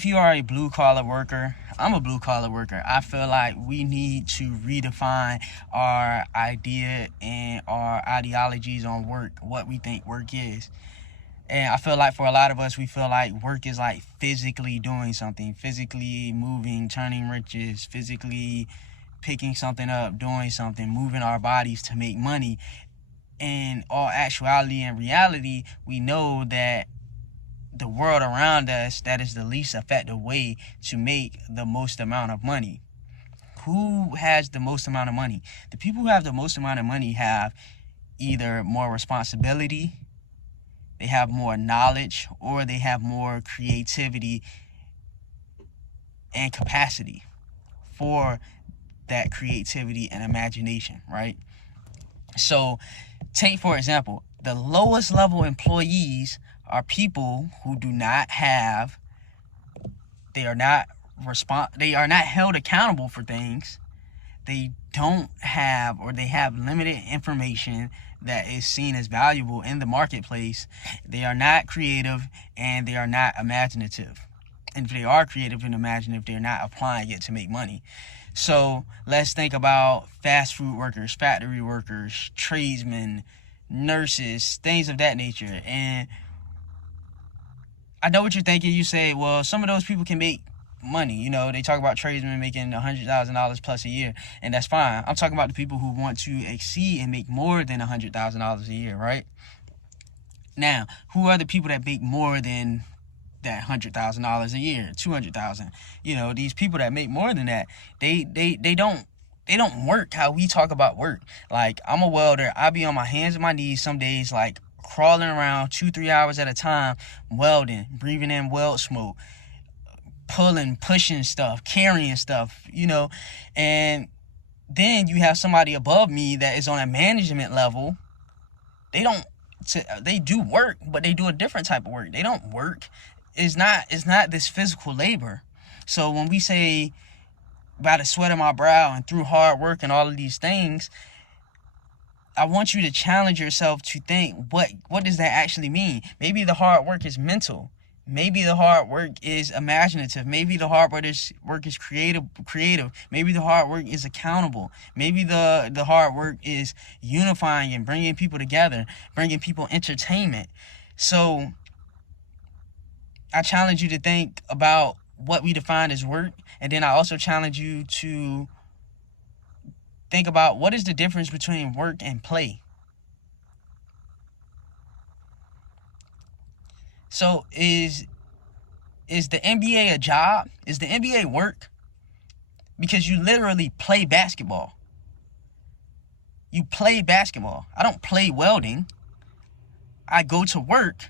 If you are a blue collar worker, I'm a blue collar worker. I feel like we need to redefine our idea and our ideologies on work, what we think work is. And I feel like for a lot of us, we feel like work is like physically doing something, physically moving, turning riches, physically picking something up, doing something, moving our bodies to make money. In all actuality and reality, we know that the world around us, that is the least effective way to make the most amount of money. Who has the most amount of money? The people who have the most amount of money have either more responsibility, they have more knowledge, or they have more creativity and capacity for that creativity and imagination, right? So, take for example, the lowest level employees are people who do not have, they are not they are not held accountable for things. They don't have, or they have limited information that is seen as valuable in the marketplace. They are not creative, and they are not imaginative. And if they are creative and imaginative, they're not applying it to make money. So let's think about fast food workers, factory workers, tradesmen, nurses, things of that nature. And I know what you're thinking. You say, well, some of those people can make money. You know, they talk about tradesmen making $100,000 plus a year, and that's fine. I'm talking about the people who want to exceed and make more than $100,000 a year, right? Now, who are the people that make more than that $100,000 a year, 200,000? You know, these people that make more than that, they don't work how we talk about work. Like, I'm a welder. I be on my hands and my knees some days, like crawling around 2-3 hours at a time, welding, breathing in weld smoke, pulling, pushing stuff, carrying stuff, and then you have somebody above me that is on a management level. They don't, they do work, but they do a different type of work. They don't work. It's not this physical labor. So when we say by the sweat of my brow and through hard work and all of these things, I want you to challenge yourself to think, what does that actually mean? Maybe the hard work is mental. Maybe the hard work is imaginative. Maybe the hard work is creative. Maybe the hard work is accountable. Maybe the hard work is unifying and bringing people together, bringing people entertainment. So I challenge you to think about what we define as work, and then I also challenge you to think about what is the difference between work and play. So is the NBA a job? Is the NBA work? Because you literally play basketball. You play basketball. I don't play welding. I go to work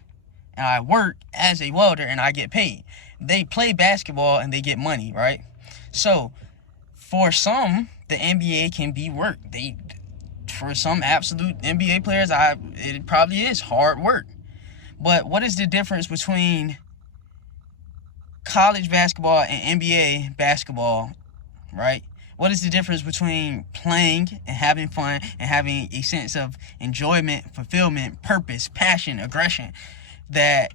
and I work as a welder and I get paid. They play basketball and they get money, right? So for some, the NBA can be work. For some absolute NBA players, it probably is hard work. But what is the difference between college basketball and NBA basketball, right? What is the difference between playing and having fun and having a sense of enjoyment, fulfillment, purpose, passion, aggression that,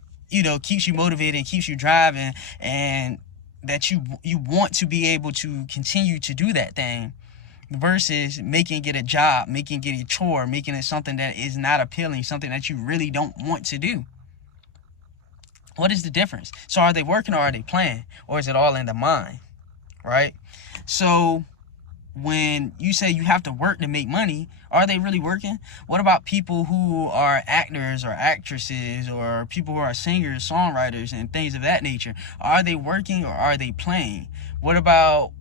keeps you motivated and keeps you driving, and that you want to be able to continue to do that thing, versus making it a job, making it a chore, making it something that is not appealing, something that you really don't want to do? What is the difference? So are they working or are they playing? Or is it all in the mind, right? So when you say you have to work to make money, are they really working? What about people who are actors or actresses, or people who are singers, songwriters, and things of that nature? Are they working or are they playing? What about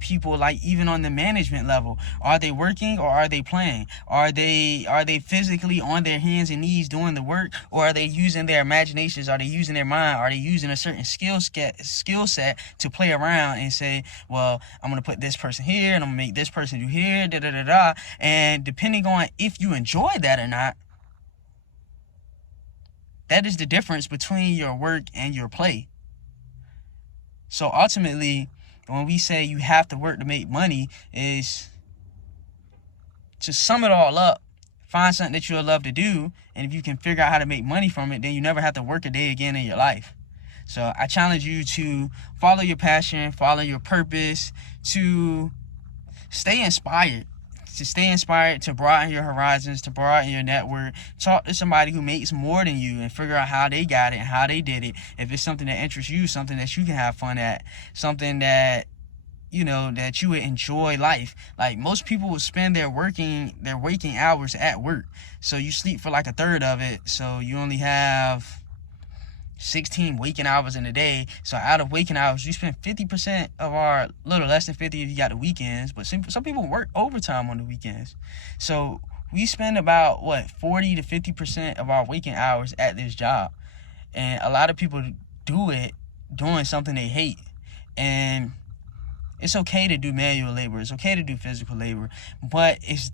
people, like, even on the management level? Are they working or are they playing? Are they physically on their hands and knees doing the work, or are they using their imaginations? Are they using their mind? Are they using a certain skill set to play around and say, well, I'm gonna put this person here and I'm gonna make this person do here, da da da da? And depending on if you enjoy that or not, that is the difference between your work and your play. So ultimately, when we say you have to work to make money, is to sum it all up, find something that you'll love to do, and if you can figure out how to make money from it, then you never have to work a day again in your life. So I challenge you to follow your passion, follow your purpose, to stay inspired. To stay inspired, to broaden your horizons, to broaden your network. Talk to somebody who makes more than you and figure out how they got it and how they did it. If it's something that interests you, something that you can have fun at, something that that you would enjoy life. Like, most people will spend their waking hours at work. So you sleep for like a third of it. So you only have 16 waking hours in a day. So out of waking hours, you spend 50% of our, little less than 50 if you got the weekends, but some people work overtime on the weekends. So we spend about 40 to 50% of our waking hours at this job. And a lot of people do it doing something they hate. And it's okay to do manual labor, it's okay to do physical labor, but it's,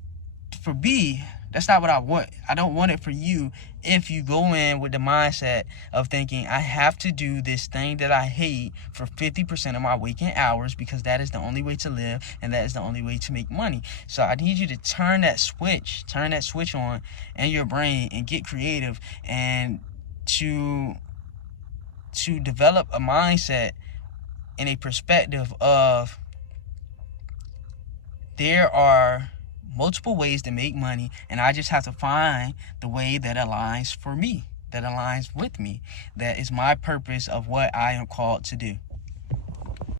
for me, that's not what I want. I don't want it for you if you go in with the mindset of thinking, I have to do this thing that I hate for 50% of my waking hours because that is the only way to live and that is the only way to make money. So I need you to turn that switch on in your brain and get creative, and to develop a mindset and a perspective of, there are multiple ways to make money, and I just have to find the way that aligns for me, that aligns with me, that is my purpose of what I am called to do.